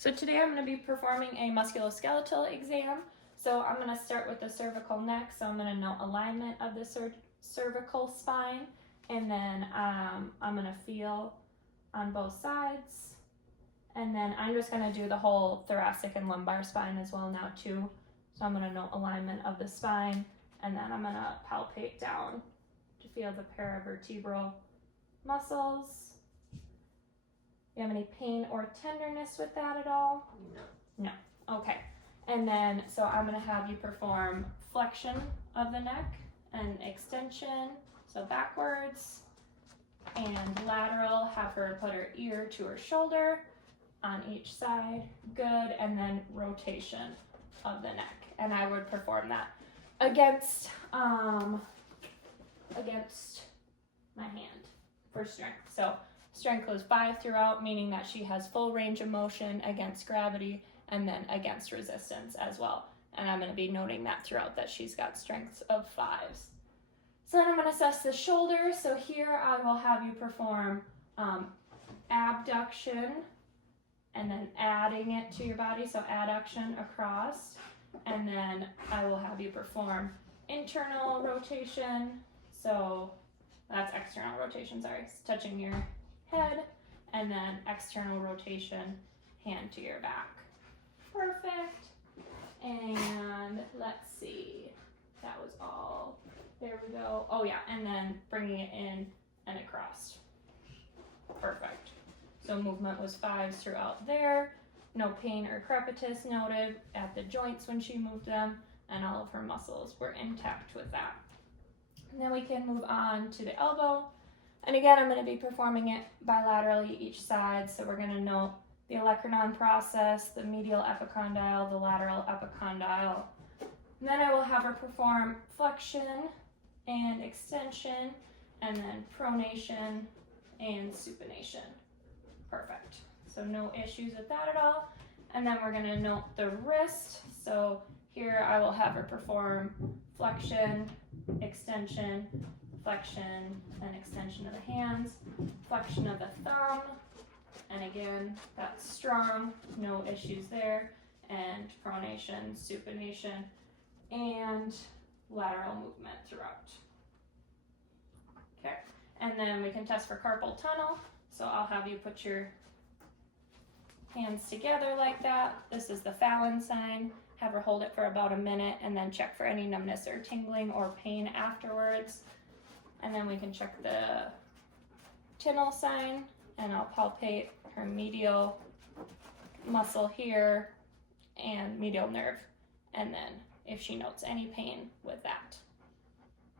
So today I'm going to be performing a musculoskeletal exam. So I'm going to start with the cervical neck. So I'm going to note alignment of the cervical spine, and then I'm going to feel on both sides. And then I'm just going to do the whole thoracic and lumbar spine as well now too. So I'm going to note alignment of the spine, and then I'm going to palpate down to feel the paravertebral muscles. Do you have any pain or tenderness with that at all? No. Okay. And then, so I'm going to have you perform flexion of the neck and extension, so backwards, and lateral. Have her put her ear to her shoulder on each side. Good. And then rotation of the neck. And I would perform that against my hand for strength. So strength goes 5 throughout, meaning that she has full range of motion against gravity and then against resistance as well. And I'm going to be noting that throughout, that she's got strengths of 5s. So then I'm going to assess the shoulder. So here I will have you perform abduction and then adding it to your body. So adduction across. And then I will have you perform internal rotation. So that's external rotation, sorry, it's touching your head, and then external rotation, hand to your back. Perfect. And let's see, that was all. There we go. Oh yeah, and then bringing it in and across. Perfect. So movement was 5s throughout there. No pain or crepitus noted at the joints when she moved them, and all of her muscles were intact with that. And then we can move on to the elbow. And again, I'm going to be performing it bilaterally each side. So we're going to note the olecranon process, the medial epicondyle, the lateral epicondyle. And then I will have her perform flexion and extension, and then pronation and supination. Perfect. So no issues with that at all. And then we're going to note the wrist. So here I will have her perform flexion, extension, flexion and extension of the hands, flexion of the thumb, and again, that's strong, no issues there, and pronation, supination, and lateral movement throughout. Okay, and then we can test for carpal tunnel. So I'll have you put your hands together like that. This is the Fallon sign. Have her hold it for about a minute and then check for any numbness or tingling or pain afterwards. And then we can check the Tinel sign, and I'll palpate her medial muscle here and medial nerve, and then if she notes any pain with that.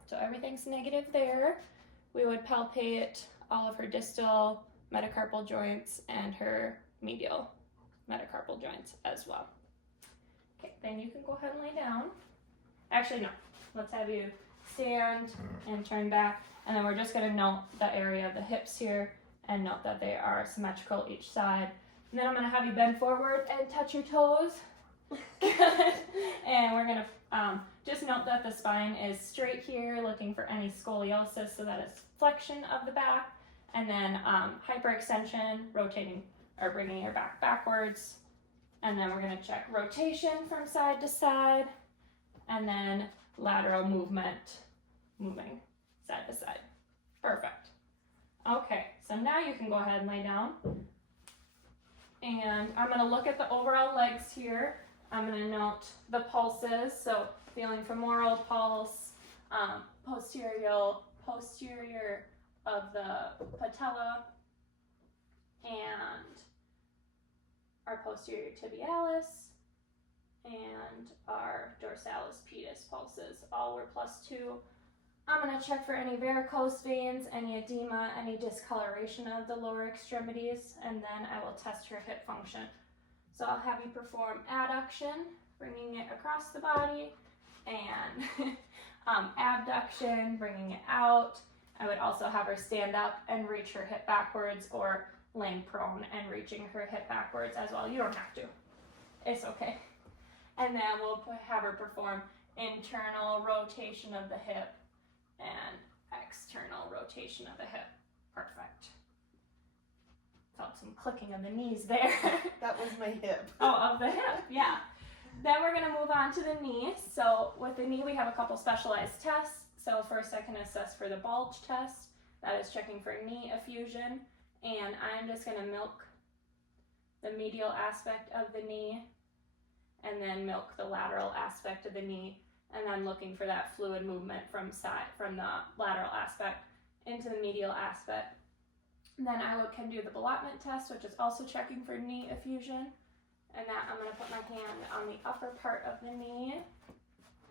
So everything's negative there. We would palpate all of her distal metacarpal joints and her medial metacarpal joints as well. Okay, then you can go ahead and lay down. Actually, no. Let's have you stand and turn back, and then we're just going to note the area of the hips here and note that they are symmetrical each side. And then I'm going to have you bend forward and touch your toes. Good. And we're going to just note that the spine is straight here, looking for any scoliosis, so that it's flexion of the back, and then hyperextension, rotating or bringing your back backwards. And then we're going to check rotation from side to side, and then lateral movement, moving side to side. Perfect. Okay, so now you can go ahead and lay down. And I'm going to look at the overall legs here. I'm going to note the pulses, so feeling femoral pulse, posterior of the patella, and our posterior tibialis, and our dorsalis pedis pulses. All were +2. I'm going to check for any varicose veins, any edema, any discoloration of the lower extremities, and then I will test her hip function. So I'll have you perform adduction, bringing it across the body, and abduction, bringing it out. I would also have her stand up and reach her hip backwards, or laying prone and reaching her hip backwards as well. You don't have to. It's okay. And then we'll have her perform internal rotation of the hip and external rotation of the hip. Perfect. felt some clicking of the knees there. That was my hip. Oh, of the hip, yeah. Then we're gonna move on to the knee. So with the knee, we have a couple specialized tests. So first I can assess for the bulge test. That is checking for knee effusion. And I'm just gonna milk the medial aspect of the knee and then milk the lateral aspect of the knee. And I'm looking for that fluid movement from the lateral aspect into the medial aspect. And then I can do the ballottement test, which is also checking for knee effusion. And that I'm going to put my hand on the upper part of the knee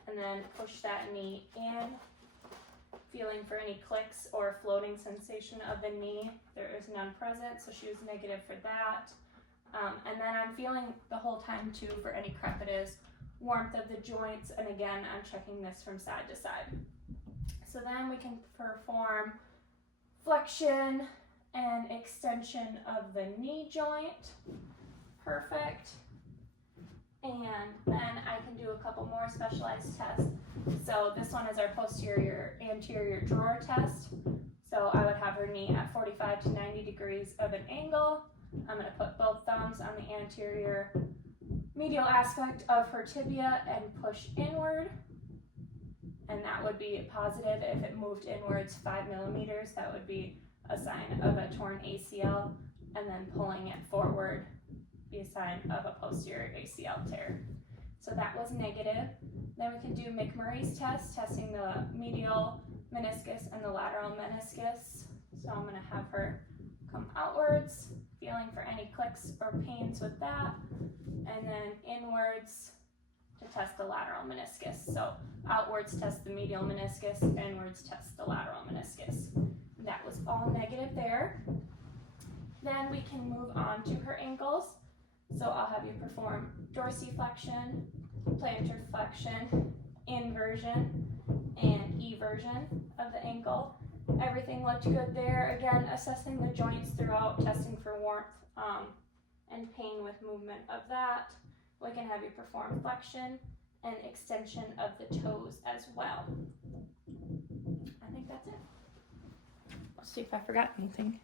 and then push that knee in, feeling for any clicks or floating sensation of the knee. There is none present, so she was negative for that. And then I'm feeling the whole time too for any crepitus, warmth of the joints, and again I'm checking this from side to side. So then we can perform flexion and extension of the knee joint. Perfect. And then I can do a couple more specialized tests. So this one is our posterior anterior drawer test. So I would have her knee at 45 to 90 degrees of an angle. I'm going to put both thumbs on the anterior medial aspect of her tibia and push inward. And that would be positive. If it moved inwards 5 millimeters, that would be a sign of a torn ACL. And then pulling it forward be a sign of a posterior ACL tear. So that was negative. Then we can do McMurray's test, testing the medial meniscus and the lateral meniscus. So I'm going to have her come outwards, feeling for any clicks or pains with that, and then inwards to test the lateral meniscus. So outwards test the medial meniscus, inwards test the lateral meniscus. That was all negative there. Then we can move on to her ankles. So I'll have you perform dorsiflexion, plantar flexion, inversion, and eversion of the ankle. Everything looked good there. Again, assessing the joints throughout, testing for warmth and pain with movement of that. We can have you perform flexion and extension of the toes as well. I think that's it. Let's see if I forgot anything.